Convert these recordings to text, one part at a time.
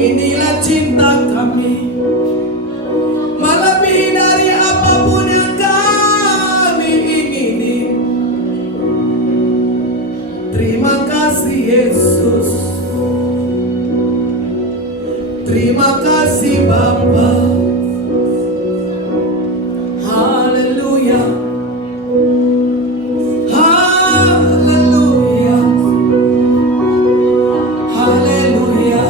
Inilah cinta kami, melebihi dari apapun yang kami ingini. Terima kasih Yesus, terima kasih Bapa. Haleluya, haleluya, haleluya.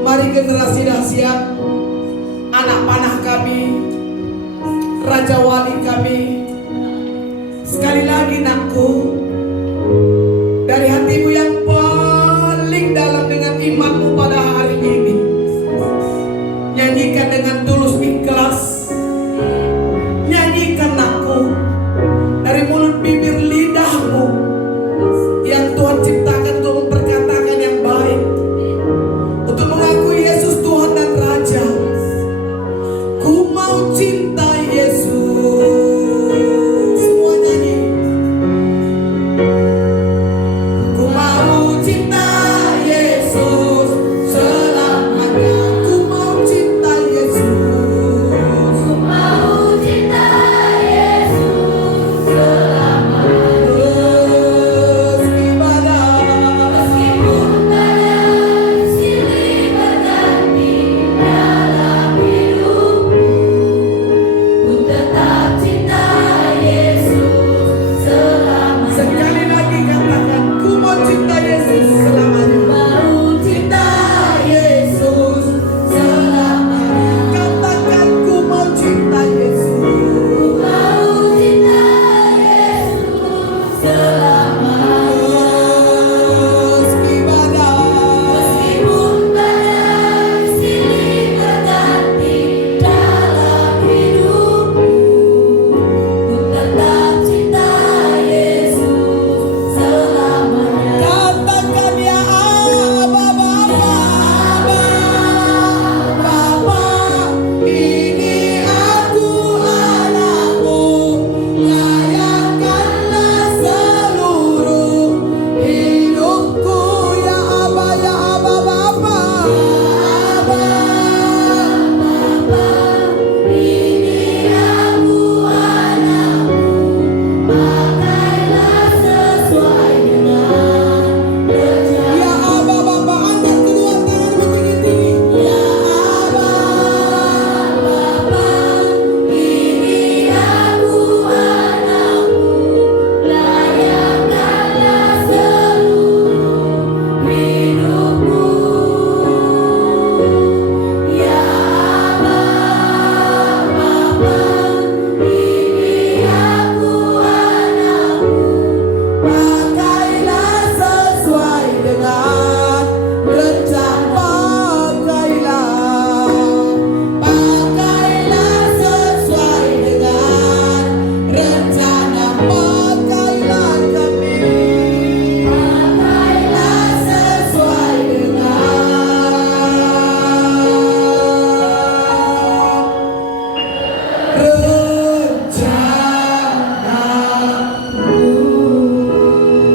Mari generasi dahsyat, anak panah kami, Raja Wali kami, sekali lagi nakku, dari hatimu yang paling dalam dengan imanmu pada hari ini, nyanyikan dengan tulus ikhlas, nyanyikan nakku dari mulut bibir lidahmu yang Tuhan ciptakan untuk memperkatakan yang baik, untuk mengakui Yesus Tuhan dan Raja. Ku mau cinta Yesus. Semua nyanyi. Ku mau cinta Yesus selamanya. Ku mau cinta Yesus. Ku mau cinta Yesus selamanya. Meski badai, meskipun badai silih berganti dalam hidupku, ku tetap cinta Yesus selamanya. Sekali lagi katakan, ku mau cinta Yesus selamanya. Mau cinta Yesus selamanya. Katakan, ku mau cinta Yesus. Ku mau cinta Yesus selamanya. Meski badai, meskipun badai silih berganti dalam hidupku, ku tetap cinta Yesus selamanya. Katakan ya Abba, Bapa, ini aku anakmu, layakkanlah seluruh hidupku. Ya Abba, Bapa, ini aku anakmu, pakailah sesuai dengan rencana. Ya Abba, Bapa, angkat kedua tanganmu tinggi-tinggi. Ya Abba, Bapa, ini aku anakmu, layakkanlah seluruh hidupku. Ya Abba, Bapa, ini aku anakmu, pakailah sesuai dengan rencana. Pakailah sesuai dengan rencana. Pakailah kami, pakailah sesuai dengan rencanamu.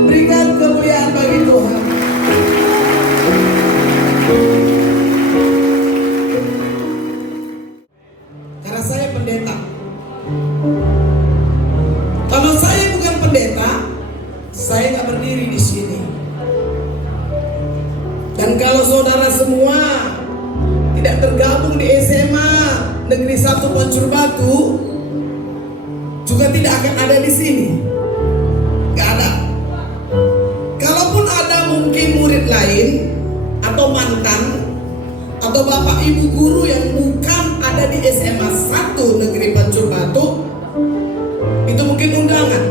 Berikan kemuliaan bagi Tuhan. Karena saya pendeta. Kalau saya bukan pendeta, saya nggak berdiri di sini. Dan kalau saudara semua tidak tergabung di SMA Negeri 1 Poncur Batu, juga tidak akan ada di sini. Nggak ada. Kalaupun ada mungkin murid lain atau mantan atau bapak ibu guru yang bukan ada di SMA 1 Negeri Poncur Batu, itu mungkin undangan.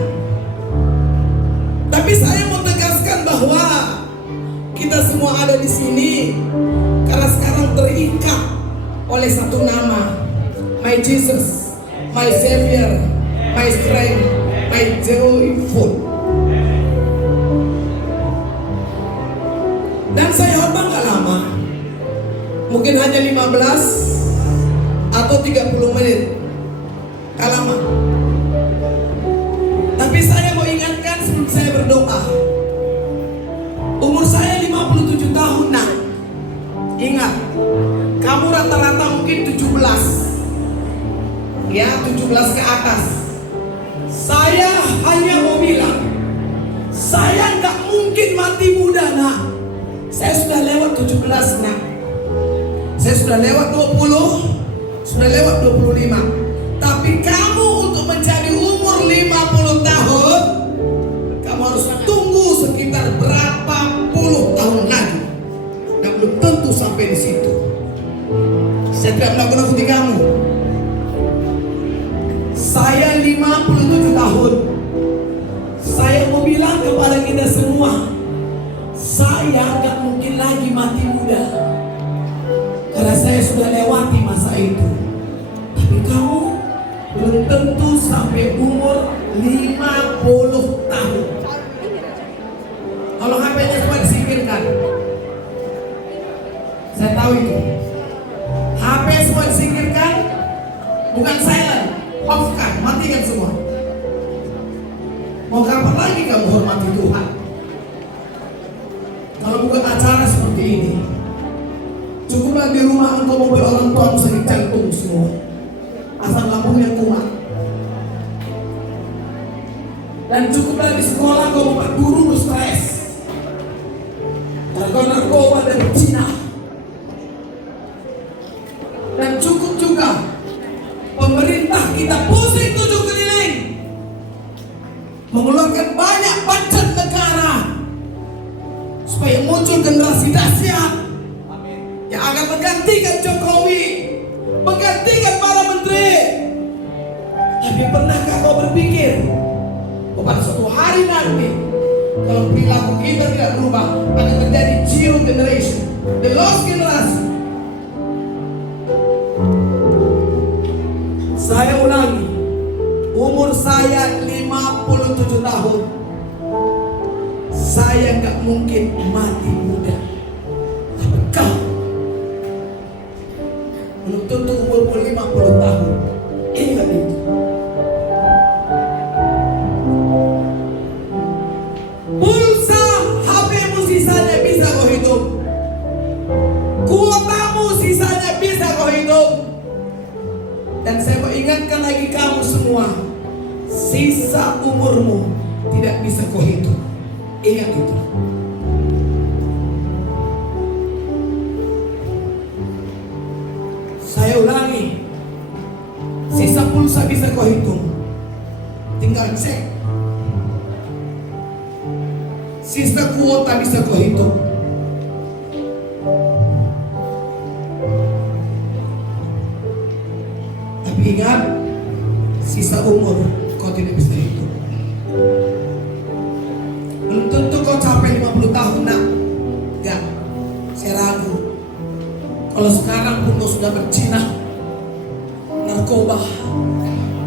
Tapi saya mau tegaskan bahwa kita semua ada di sini karena sekarang terikat oleh satu nama, my Jesus, my Savior, my strength, my joyful. Dan saya khotbah gak lama, mungkin hanya 15 atau 30 menit, gak lama. Tapi saya mau ingatkan sebelum saya berdoa, umur saya 57 tahun. Nah, Ingat, kamu rata-rata mungkin 17, ya 17 ke atas. Saya hanya mau bilang, saya nggak mungkin mati muda, nak. Saya sudah lewat 17, nak. Saya sudah lewat 20, sudah lewat 25. Tapi kamu untuk menjadi umur 50 tahun, kamu harus tunggu sekitar berapa puluh tahun lagi. Dan belum tentu sampai di situ. Saya tidak menakut-nakuti kamu. Saya 57 tahun. Saya mau bilang kepada kita semua, saya gak mungkin lagi mati muda, karena saya sudah lewati masa itu. Tapi kamu belum tentu sampai umur 50 tahun. Kalau HP-nya semua disingkirkan, saya tahu itu. HP semua disingkirkan, bukan silent, off-kan, matikan semua. Mau kapan lagi kamu hormati Tuhan? Kalau bukan acara seperti ini, cukuplah di rumah engkau membuat orang tuamu sakit jantung semua, asam lambungnya kumat. Dan cukuplah di sekolah kau membuat guru stres, narkoba dan berzina. Dan cukup juga pemerintah kita pusing 7 keliling, mengeluarkan banyak budget negara supaya muncul generasi dahsyat yang akan menggantikan Jokowi, menggantikan para menteri. Tapi pernahkah kau berpikir pada suatu hari nanti, kalau perilaku kita tidak berubah, akan terjadi zero generation, the lost generation. Saya ulangi, umur saya 57 tahun. Saya gak mungkin mati muda. Tapi kau belum tentu umur 50 tahun. Ingat itu. Pulsa HP-mu sisanya bisa kau hidup. Kuotamu sisanya bisa kau hidup. Dan saya mau ingatkan lagi kamu semua, sisa umurmu tidak bisa kau hitung. Ingat itu. Saya ulangi, sisa pulsa bisa kau hitung. Tinggal cek. Sisa kuota bisa kau hitung. Tapi ingat, sisa umur kau tidak bisa hitung. Belum tentu kau capai 50 tahun, nak. Enggak, saya ragu. Kalau sekarang pun kau sudah berzina, narkoba,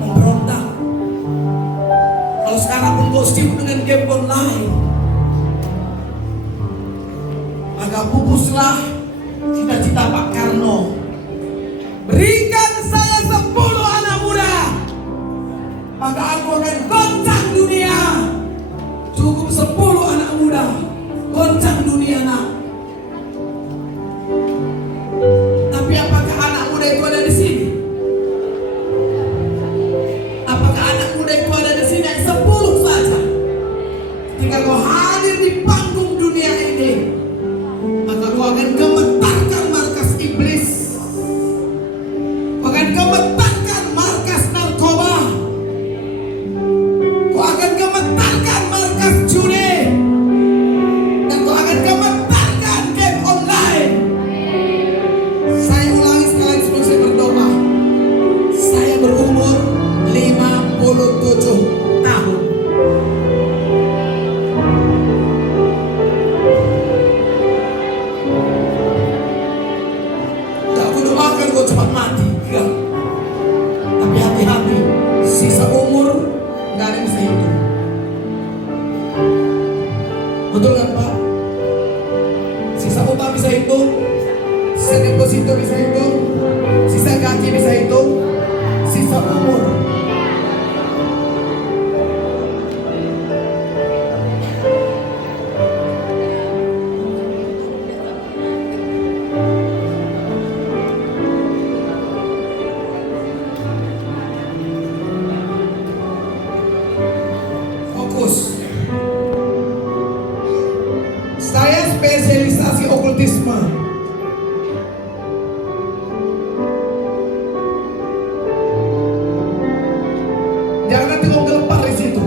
memberontak. Kalau sekarang pun kau sibuk dengan game online, maka pupuslah cita-cita Pak Karno. Berikan saya 10 anak muda, maka aku akan goncang dunia. Cukup 10 anak muda, goncang dunia, nak. Tapi apakah anak muda itu ada di sini? Apakah anak muda itu ada di sini? 10 saja. Ketika kau hadir di panggung dunia ini, maka kau akan gemetarkan markas iblis. Kau akan gemetarkan markas narkoba. Kau akan gemetarkan markas judi. Dan kau akan gemetarkan game online. Saya ulangi sekali sebelum saya berdoa. Saya berumur 57 tahun. Gak aku doakan kau cepat mati, enggak. Tapi hati-hati, sisa umur gak ada yang bisa hitung. Betul kan, Pak? Sisa utang bisa hitung, sisa deposito bisa hitung, sisa gaji bisa hitung, sisa umur. spesialisasi okultisme. Jangan nanti kau gelepar di situ.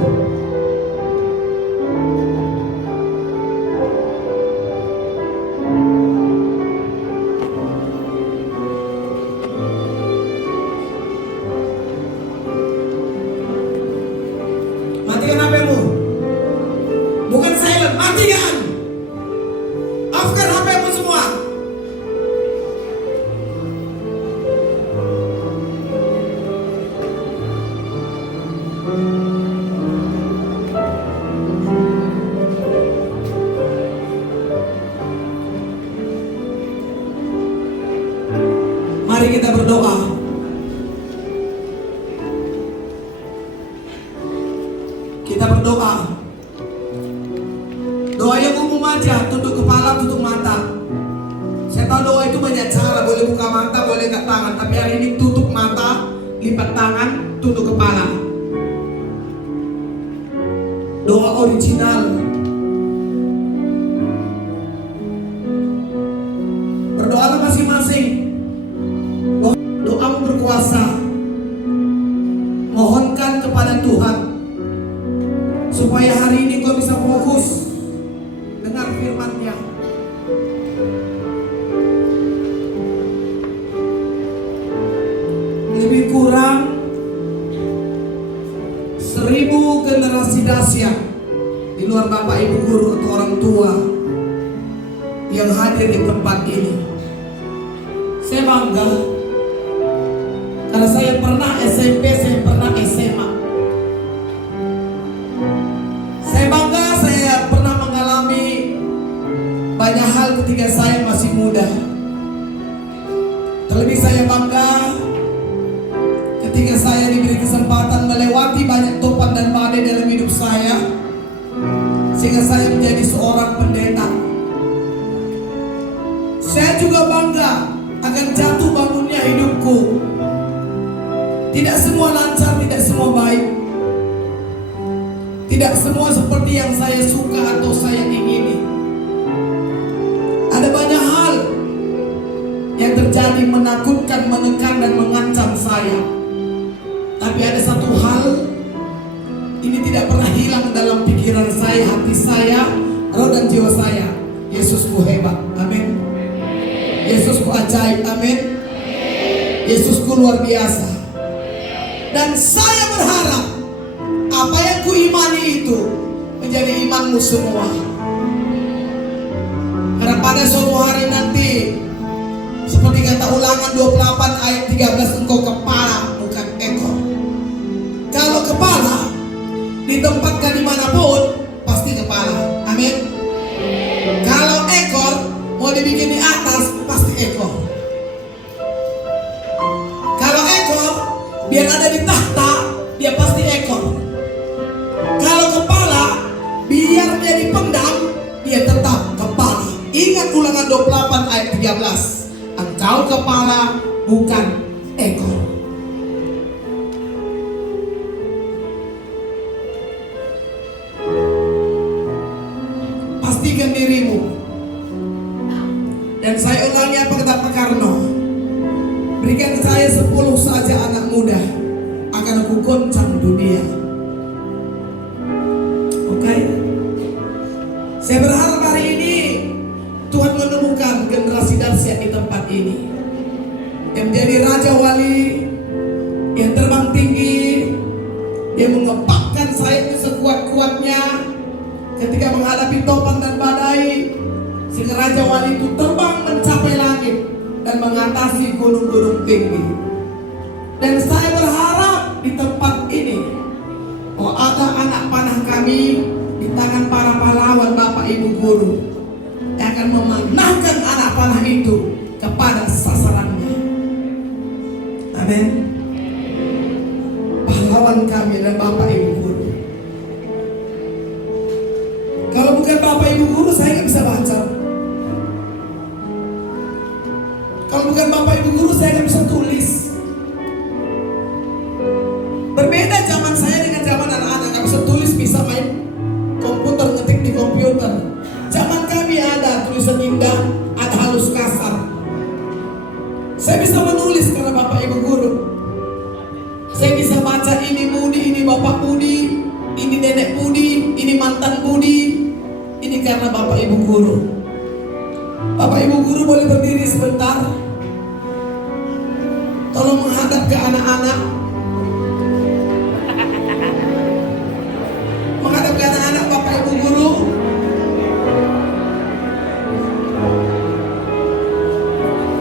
Matikan HP-mu. Bukan silent, matikan. Offkan HP-mu semua. Mari kita berdoa. Kita berdoa. Doa yang umum aja, tutup kepala, tutup mata. Saya tahu doa itu banyak cara, boleh buka mata, boleh angkat tangan. Tapi hari ini tutup mata, lipat tangan, tutup kepala. Doa original. Berdoalah masing-masing. Doamu berkuasa. Mohonkan kepada Tuhan supaya hari ini kau bisa fokus dengar firman-Nya. Lebih kurang 1000 generasi dahsyat di luar Bapak Ibu guru atau orang tua yang hadir di tempat ini. Saya bangga karena saya pernah SMP, saya pernah SMA. Saya bangga saya pernah mengalami banyak hal ketika saya masih muda. Terlebih saya bangga ketika saya diberi kesempatan melewati banyak topan dan badai dalam hidup saya, sehingga saya menjadi seorang pendeta. Saya juga bangga akan jatuh bangunnya hidupku. Tidak semua lancar, tidak semua baik. Tidak semua seperti yang saya suka atau saya ingini. Ada banyak hal yang terjadi menakutkan, menekan dan mengancam saya. Tapi ada satu hal, ini tidak pernah hilang dalam pikiran saya, hati saya, roh dan jiwa saya. Yesusku hebat, amin. Yesusku ajaib, amin. Yesusku luar biasa. Dan saya berharap apa yang kuimani itu menjadi imanmu semua. Karena pada suatu hari nanti, seperti kata Ulangan 28 ayat 13, engkau kepala bukan ekor. Kalau kepala ditempatkan dimanapun pasti kepala, amin. Kalau ekor mau dibikin di atas pasti ekor. Kalau ekor biar ada di tahta, dia pasti ekor. Kalau kepala biar dia dipendam, dia tetap kepala. Ingat Ulangan 28 ayat 13, engkau kepala bukan ekor. Pastikan dirimu. Dan saya ulangi apa kata Pak Karno, berikan saya 10 saja anak muda, akan aku goncang dunia. Oke? Saya berharap hari ini Tuhan menemukan generasi dahsyat di tempat ini, yang menjadi raja wali, yang terbang tinggi, yang mengepakkan sayapnya sekuat-kuatnya ketika menghadapi topan dan badai, sehingga raja wali itu terbang mencapai langit dan mengatasi gunung-gunung tinggi. Dan saya berharap di tempat ini bahwa ada anak panah kami di tangan para pahlawan Bapak Ibu guru yang akan memanahkan anak panah itu kepada sasarannya. Amin. Pahlawan kami dan Bapak Ibu guru. Kalau bukan Bapak Ibu guru saya nggak bisa baca. Kalau bukan Bapak Ibu guru saya nggak bisa tulis. Berbeda zaman saya dengan zaman anak-anak, nggak bisa tulis, bisa main komputer, ngetik di komputer. Zaman kami ada mudah, ada halus kasar. Saya bisa menulis karena Bapak Ibu guru. Saya bisa baca ini Budi, ini Bapak Budi, ini Nenek Budi, ini mantan Budi. Ini karena Bapak Ibu guru. Bapak Ibu guru boleh berdiri sebentar. Tolong menghadap ke anak-anak. Menghadap ke anak-anak Bapak Ibu guru.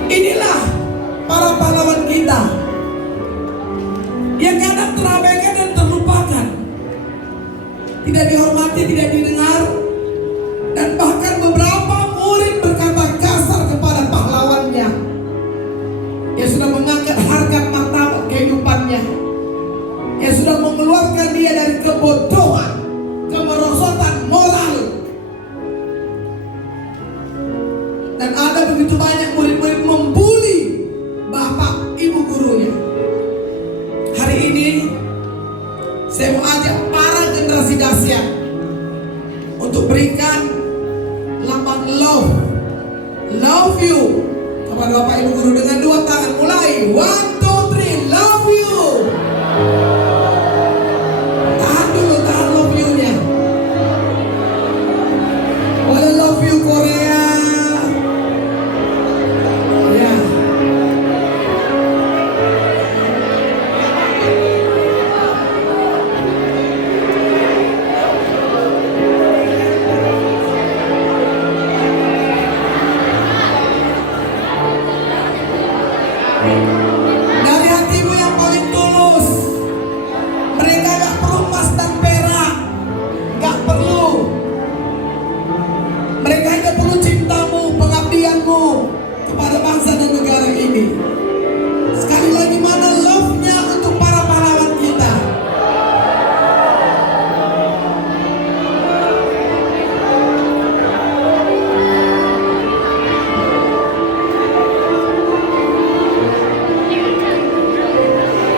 Inilah para pahlawan kita yang kadang terabaikan dan terlupakan, tidak dihormati, tidak didengar, dan bahkan beberapa murid berkata kasar kepada pahlawannya yang sudah mengangkat harga martabat kehidupannya, yang sudah mengeluarkan dia dari kebodohan, kemerosotan moral. Dan ada begitu banyak murid-murid membuli Bapak Ibu gurunya. Hari ini saya mau ajak para generasi dahsyat untuk berikan lambang love you kepada Bapak Ibu guru dengan dua tangan. Mulai 1, 2, 3, love you. Tahan dulu, tahan love you nya. Boleh love you Korea. Ya. Dari hatimu yang paling tulus. Mereka gak perlu emas dan perak, gak perlu. Mereka hanya perlu cintamu, pengabdianmu kepada bangsa dan negara ini. Sekali lagi, mana love-nya untuk para pahlawan kita?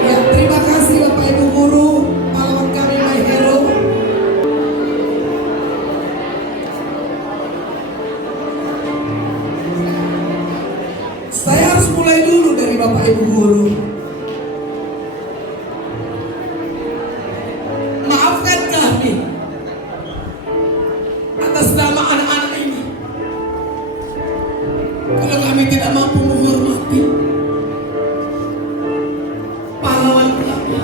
Ya, terima kasih Bapak Ibu guru, pahlawan kami, my hero. Saya harus mulai dulu dari Bapak Ibu guru. Maafkan kami atas nama anak-anak ini kalau kami tidak mampu menghormati pahlawan kami.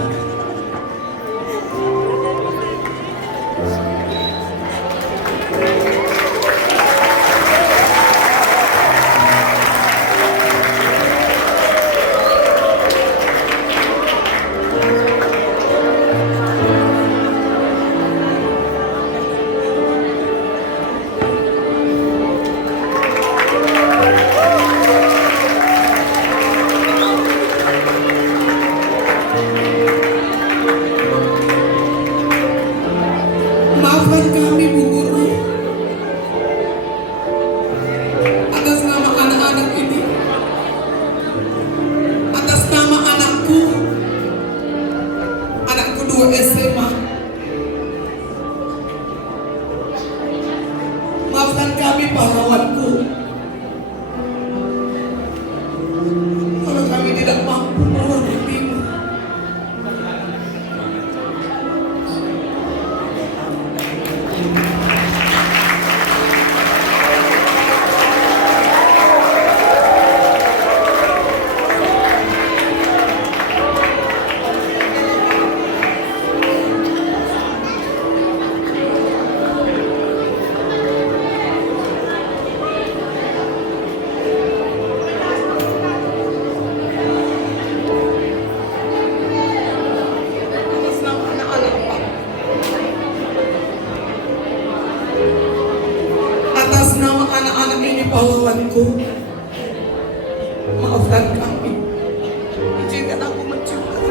Maafkan kami Bu Guru atas nama anak-anak ini, atas nama anakku 2 SMA. Maafkan kami pahlawanku kalau kami tidak mampu menghormatimu. Atas nama anak-anak ini pahlawanku, maafkan kami. Izinkan aku menciumkan.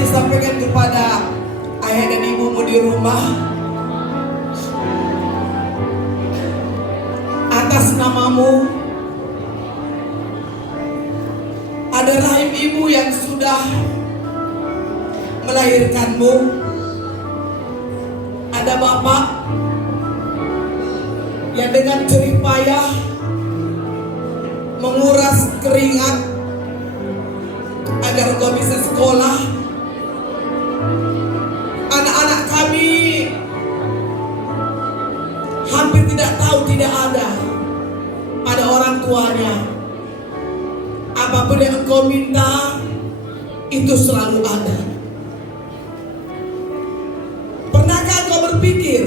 disampaikan kepada ayah dan ibumu di rumah, atas namamu ada rahim ibu yang sudah melahirkanmu, ada bapak yang dengan jerih payah menguras keringat agar kau bisa sekolah. Anak-anak kami hampir tidak tahu, tidak ada pada orang tuanya. Apapun yang engkau minta, itu selalu ada. Pernahkah engkau berpikir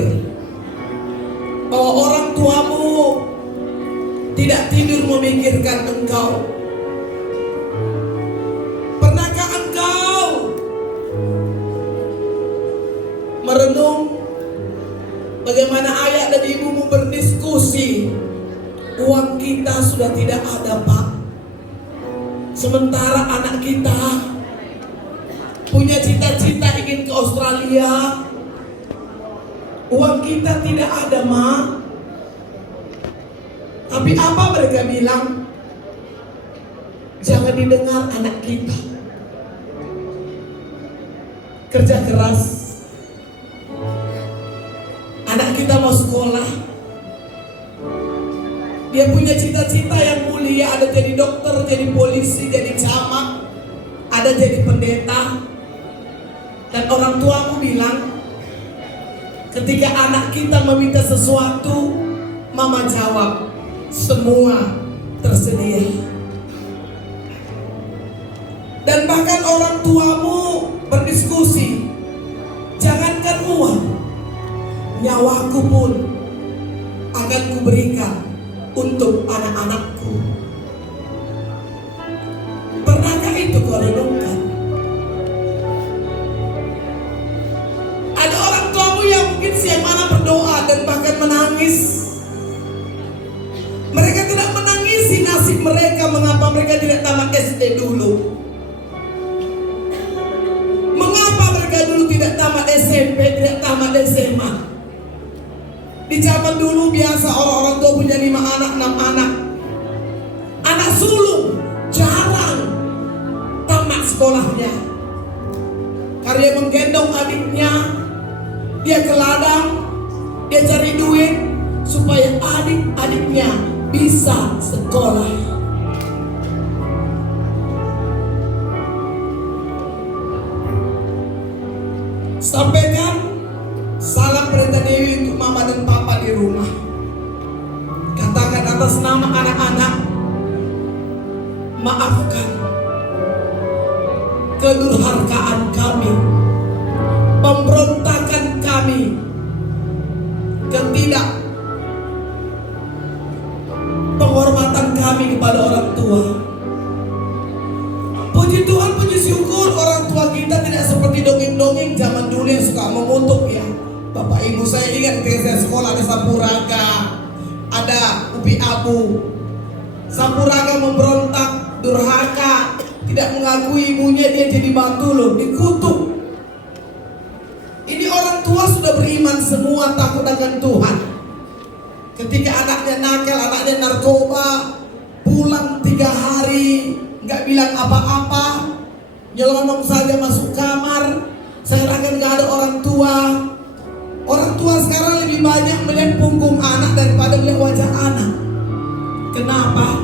bahwa orang tuamu tidak tidur memikirkan engkau? Pernahkah engkau merenung bagaimana ayah dan ibumu berdiskusi? Uang kita sudah tidak ada, Pak. Sementara anak kita punya cita-cita ingin ke Australia. Uang kita tidak ada, Ma. Tapi apa mereka bilang? Jangan didengar anak kita. Kerja keras. Anak kita mau sekolah. Dia punya cita-cita yang mulia, ada jadi dokter, jadi polisi, jadi camat, ada jadi pendeta. Dan orang tuamu bilang, ketika anak kita meminta sesuatu, mama jawab, semua tersedia. Dan bahkan orang tuamu berdiskusi, jangankan uang, nyawaku pun akan kuberikan untuk anak-anakku. Pernahkah itu kau renungkan? Ada orang tuamu yang mungkin siang malam berdoa dan bahkan menangis. Mereka tidak menangisi nasib mereka, mengapa mereka tidak tamat SD dulu. Mengapa mereka dulu tidak tamat SMP, tidak tamat SMA. Di zaman dulu biasa orang-orang tua punya 5 anak, 6 anak. Anak sulung jarang tamat sekolahnya. Karena dia menggendong adiknya, dia ke ladang, dia cari duit supaya adik-adiknya bisa sekolah. Sampaikan salam perintah Dewi untuk mama dan papa di rumah. Katakan atas nama anak-anak, maafkan kedurhakaan kami, pemberontakan kami, ketidak penghormatan kami kepada orang tua. Puji Tuhan, puji syukur orang tua kita tidak seperti dongeng-dongeng zaman dulu yang suka mengutuk ya. Bapak ibu saya ingat ketika saya sekolah ada Sampuraga, ada Upi Abu. Sampuraga memberontak, durhaka, tidak mengakui ibunya, dia jadi batu loh, dikutuk. Ini orang tua sudah beriman semua, takut akan Tuhan. Ketika anaknya nakal, anaknya narkoba, pulang 3 hari, nggak bilang apa-apa, nyelonong saja masuk kamar, saya akan nggak ada orang tua. Orang tua sekarang lebih banyak melihat punggung anak daripada melihat wajah anak. Kenapa?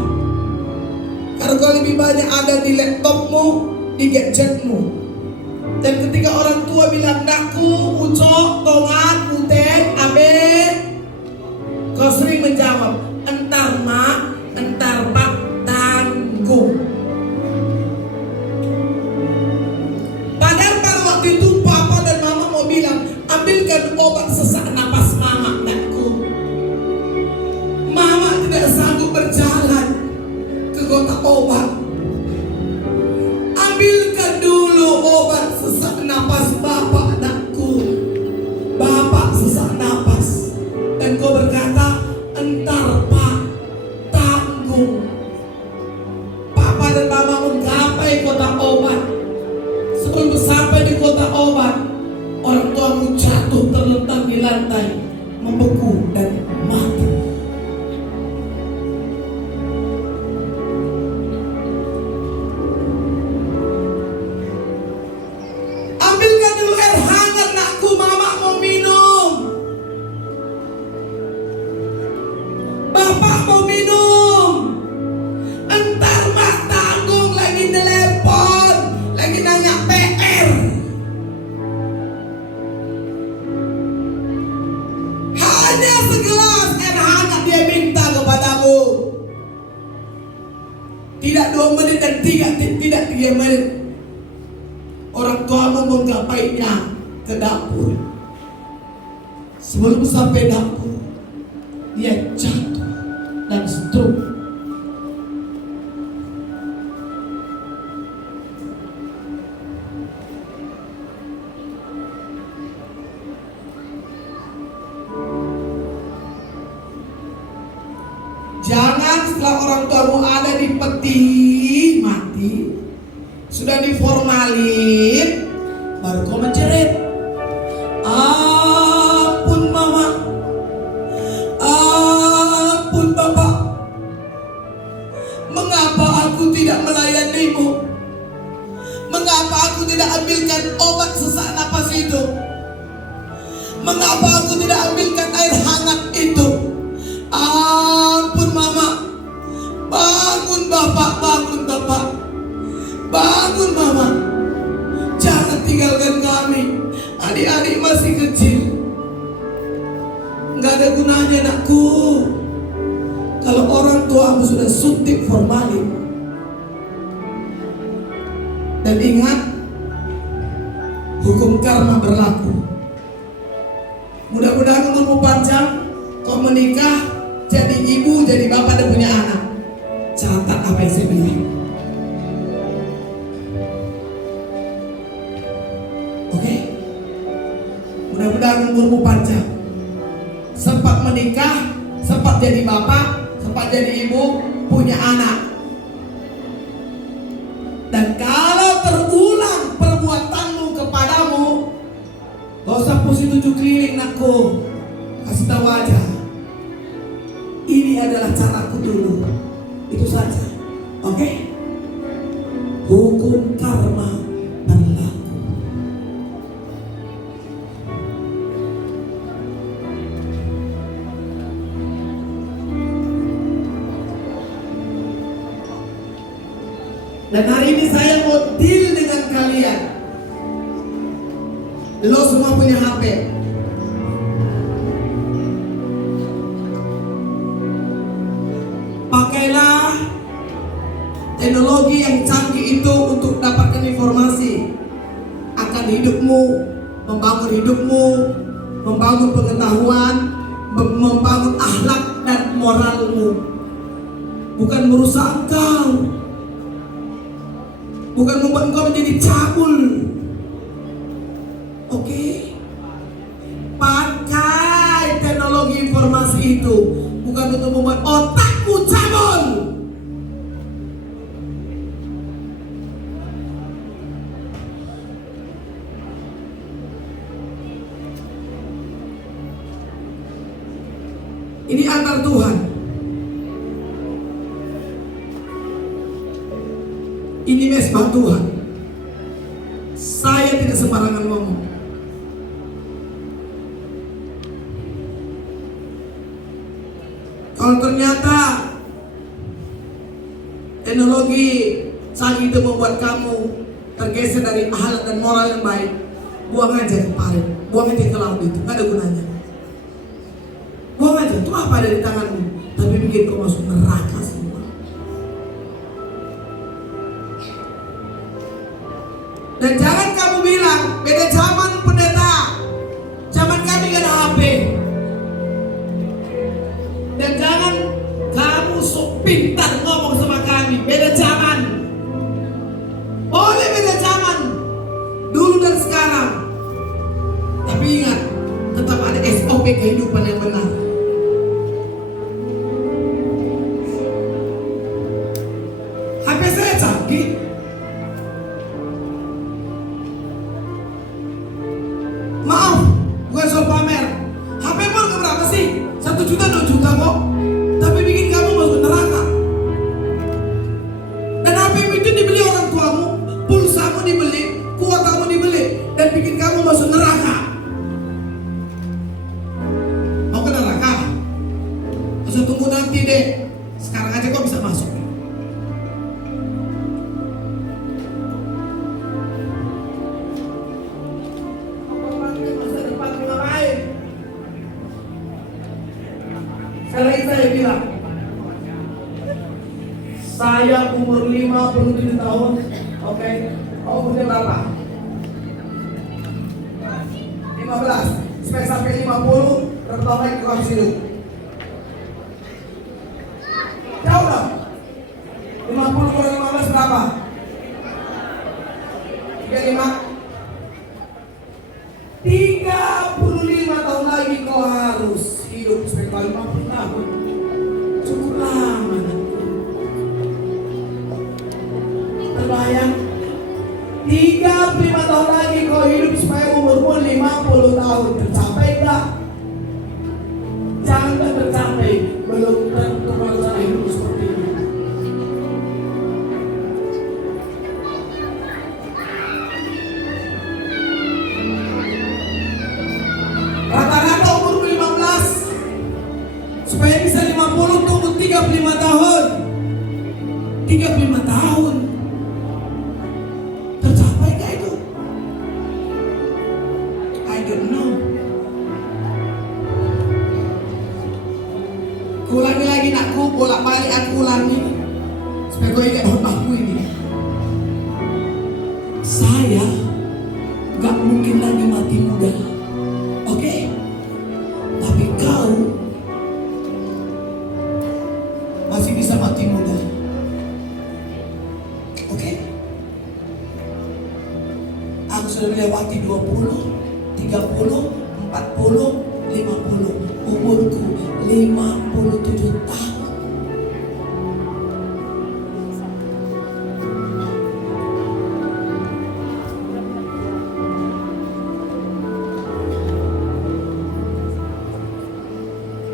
Karena kau lebih banyak ada di laptopmu, di gadgetmu. Dan ketika orang tua bilang nakku, ucok, tongan, uteng, abe, kau sering menjawab, entar mak, entar pak, tanggung. Padahal pada waktu itu papa dan mama mau bilang, ambilkan obat sesak napas mama, nakku. Mama tidak sanggup berjalan ke kota obat. Ambilkan dulu obat sesak napas bapak, nakku. Bapak sesak napas. Dan kau berkata, entar pak, tanggung. Papa dan mama menggapai kota obat. sebelum sampai di kota obat, orang tuamu jatuh terlentang di lantai, membeku dan mati. Ambilkan dulu air hangat, nakku, mama mau minum. Bapak mau minum. Entar mak tanggung, lagi telepon, lagi nanya PR. Hanya segelas air hangat dia minta kepadamu. Tidak 2 menit dan tidak 3 menit. Orang tuamu menggapainya ke dapur. Sebelum sampai dapur, dia jatuh dan stroke. Jangan setelah orang tuamu ada di peti mati, sudah diformalin, baru kau menjerit, ampun mama, ampun bapak, mengapa aku tidak melayanimu, mengapa aku tidak ambilkan obat sesak napas itu, mengapa aku tidak ambilkan air hangat itu. Ampun mama, bangun bapak, bangun bapak, bangun mama, jangan tinggalkan kami, adik-adik masih kecil, nggak ada gunanya nakku. Kalau orang tuamu sudah suntik formalin. Dan ingat, hukum karma berlaku. Mudah-mudahan umurmu panjang, kau menikah, jadi ibu, jadi bapak dan punya anak. Catat apa yang saya bilang. Oke? Mudah-mudahan umurmu panjang, sempat menikah, sempat jadi bapak, sempat jadi ibu, punya anak. Dan kalau terulang perbuatanmu kepadamu, gak usah pusing 7 keliling nakku. Kasih tahu aja, ini adalah caraku dulu. Itu saja. Oke? Hukum karma berlaku. Dan hari ini saya mau deal dengan kalian. Lo semua punya HP. Pakailah teknologi yang canggih itu untuk dapatkan informasi akan hidupmu, membangun hidupmu, membangun pengetahuan, membangun akhlak dan moralmu. Bukan merusak engkau, bukan membuat engkau menjadi cabul. Oke? Pakai teknologi informasi itu bukan untuk membuat otakmu cabul. Ini antar Tuhan. Ini mesbah Tuhan. Saya tidak sembarangan ngomong. Kalau ternyata teknologi canggih itu membuat kamu tergeser dari akhlak dan moral yang baik, buang aja ke parit, buang aja ke laut itu, gak ada gunanya. Buang aja, itu apa ada di tanganmu, tapi bikin kau masuk neraka semua. Dan jangan kamu bilang beda zaman pendeta, zaman kami gak ada HP. Dan jangan kamu sok pintar ngomong sama kami beda zaman. Boleh beda zaman dulu dan sekarang, tapi ingat, tetap ada SOP kehidupan yang benar. HP saya canggih, 57 tahun. Oke. Umurnya berapa? 15. Supaya sampai 50 berapa tahun lagi kamu hidup? Jauh dong. 50 kurang 15 berapa? 35 tahun lagi kau harus hidup sampai 50 tahun. Cukup lama nanti. Terbayang 35 tahun lagi kau hidup supaya umurmu 50 tahun. Tercapai gak? Jangan tercapai. Belum tentu masa hidup seperti ini. Rata-rata umur 15 supaya bisa 50 tunggu 35 tahun. 35 tahun. Tercapai gak itu? I don't know. Ulangi lagi nakku, bolak-balik aku ulangi supaya kau ingat khotbahku ini. Saya gak mungkin lagi mati muda. Oke? Tapi kau masih bisa mati muda. Oke? Aku sudah melewati 20, 30, 40, 50. Umurku 57 tahun.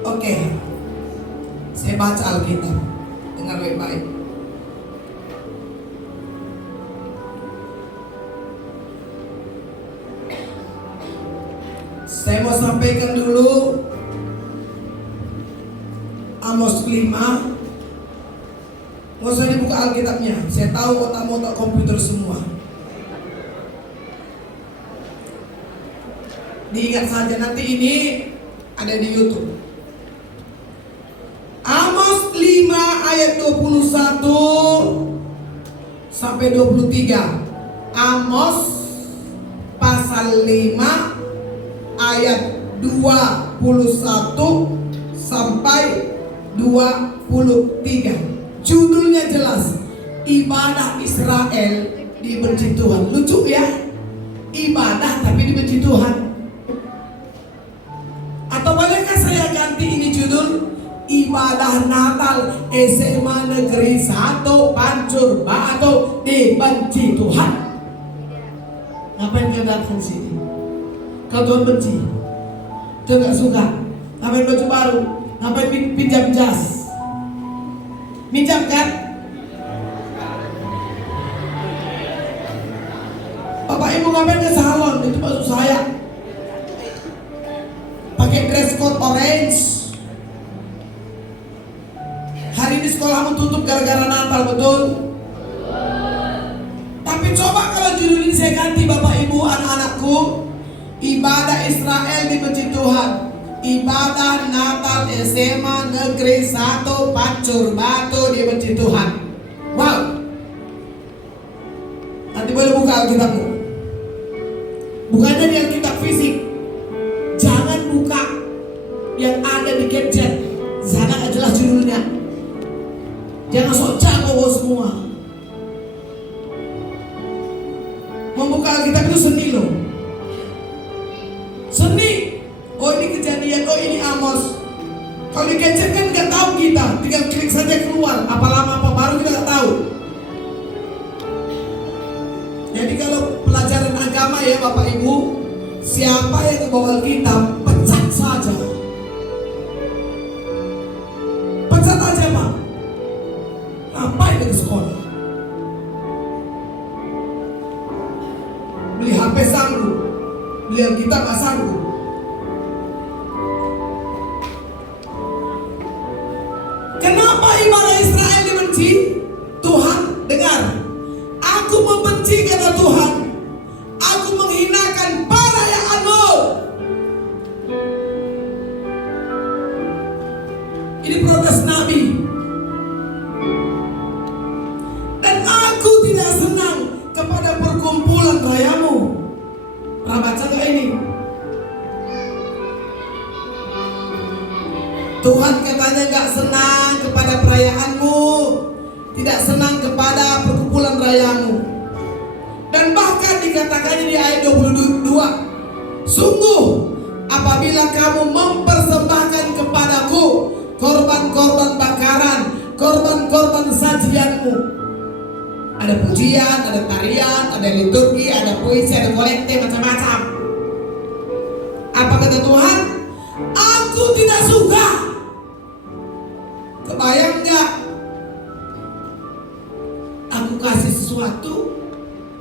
Oke, saya baca Alkitab. Dengar baik-baik. Saya mau sampaikan dulu Amos 5. Nggak usah dibuka Alkitabnya. Saya tahu otak-otak komputer semua. Diingat saja, nanti ini ada di YouTube. Amos 5 ayat 21 sampai 23. Amos pasal 5 ayat 21 sampai 23. Judulnya jelas, ibadah Israel dibenci Tuhan. Lucu ya? Ibadah tapi dibenci Tuhan. Atau bolehkah saya ganti ini judul, ibadah Natal SMA Negeri 1 Pancur Batu dibenci Tuhan. Ngapain kau datang sini? Kau Tuhan benci. Kau gak suka. Ngapain baju baru? Ngapain pinjam jas? Minjam kan? Bapak ibu ngapain ke salon? Itu maksud saya. Pakai dress code orange. Hari ini sekolahmu tutup gara-gara Natal, betul? Tapi coba kalau judul ini saya ganti, Bapak ibu, anak-anakku, ibadah Israel dibenci Tuhan. Ibadah Natal SMA Negeri 1 Pancur Batu dibenci Tuhan. Wow. Nanti boleh buka Alkitabmu. Bukannya di Alkitab fisik. Jangan buka yang ada di gadget. Sana gak jelas judulnya. Jangan sok jago semua. Membuka Alkitab itu seni loh. Seni. Oh ini kejadian, oh ini Amos. Kalau di gadget kan nggak tahu kita, tinggal klik saja keluar. Apa lama apa baru kita nggak tahu. Jadi kalau pelajaran agama ya Bapak Ibu, siapa yang bawa Alkitab pecat saja. Pecat aja Pak. Ngapain ke sekolah? Beli HP sanggup, beli Alkitab nggak sanggup. Kenapa ibadah Israel dibenci? Tuhan, dengar. Aku membenci kata Tuhan. Aku menghinakan perayaanmu. Ini protes Nabi. Dan perayaanmu, tidak senang kepada perkumpulan rayamu. Dan bahkan dikatakannya di ayat 22, sungguh apabila kamu mempersembahkan kepadaku korban-korban bakaran, korban-korban sajianmu, ada pujian, ada tarian, ada liturgi, ada puisi, ada kolekte, macam-macam. Apa kata Tuhan? Aku tidak suka. Kebayang gak? Aku kasih sesuatu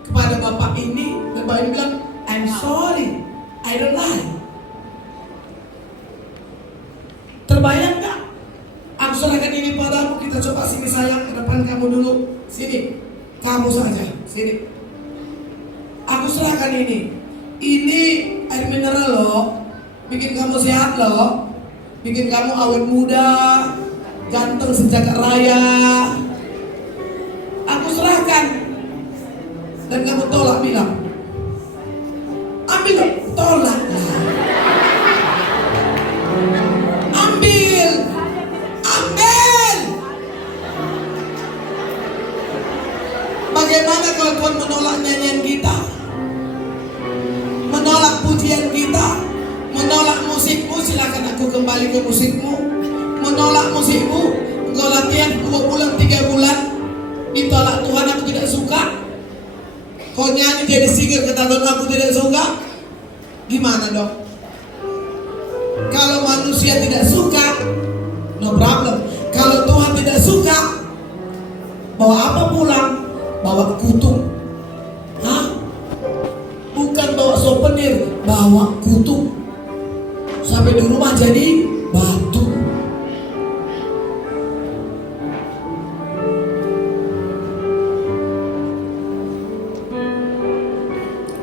kepada bapak ini, dan bapak ini bilang, I'm sorry, I don't like. Terbayang gak? Aku serahkan ini padamu, kita coba sini sayang, ke depan kamu dulu. Sini, kamu saja, sini. Aku serahkan ini. Ini air mineral loh, bikin kamu sehat loh, bikin kamu awet muda, ganteng sejagat raya. Aku serahkan. Dan kamu tolak, bilang, ambil, tolak. Ambil. Bagaimana kalau Tuhan menolak nyanyian kita, menolak pujian kita, menolak musikmu? Silakan aku kembali ke musikmu. Menolak musikmu, engkau latihan 2 bulan, 3 bulan, ditolak Tuhan, aku tidak suka. Kau nyanyi jadi singer, kata Tuhan aku tidak suka. Gimana dong? Kalau manusia tidak suka, no problem. Kalau Tuhan tidak suka, bawa apa pulang? Bawa kutuk. Hah? Bukan bawa souvenir, bawa kutuk. Sampai di rumah jadi batu.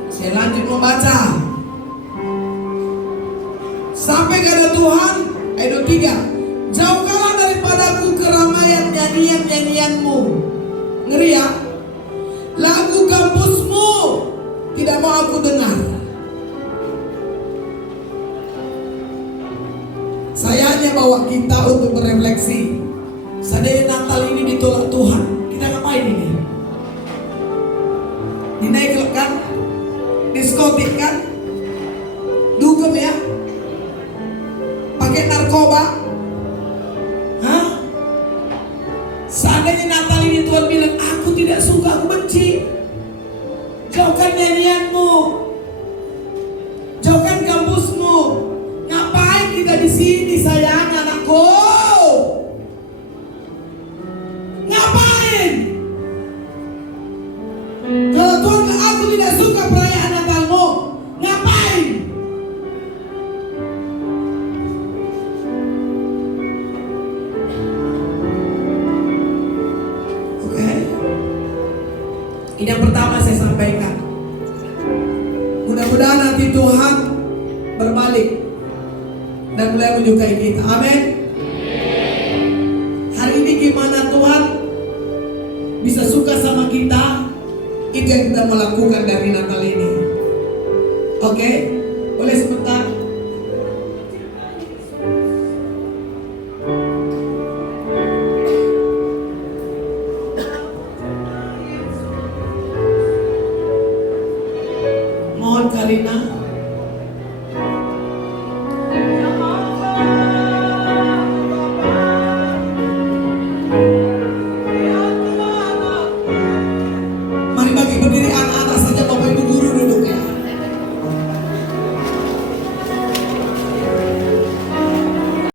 Saya lanjut membaca. Sampai kata Tuhan, ayat 3, jauhkanlah daripadaku keramaian nyanyian-nyanyianmu. Ngeri ya? Lagu kampusmu tidak mau aku dengar. Saya hanya bawa kita untuk berefleksi. Seandainya Natal ini ditolak Tuhan, kita ngapain ini? Dinaik kan? Diskotik kan? Dugem ya? Pakai narkoba? Hah? Seandainya Natal ini Tuhan bilang, aku tidak suka, aku benci. Jauhkan nyanyianmu, jauhkan kampusmu. Ngapain kita di sini sayang anakku? Ngapain? Kalau Tuhan, aku tidak suka perayaan Natalmu, ngapain? Ini yang pertama saya sampaikan. Mudah-mudahan nanti Tuhan berbalik dan mulai menyukai kita. Amin. Hari ini gimana Tuhan bisa suka sama kita? Itu yang kita melakukan dari Natal ini. Oke? Boleh sebentar? Karina, mari bagi berdiri anak-anak.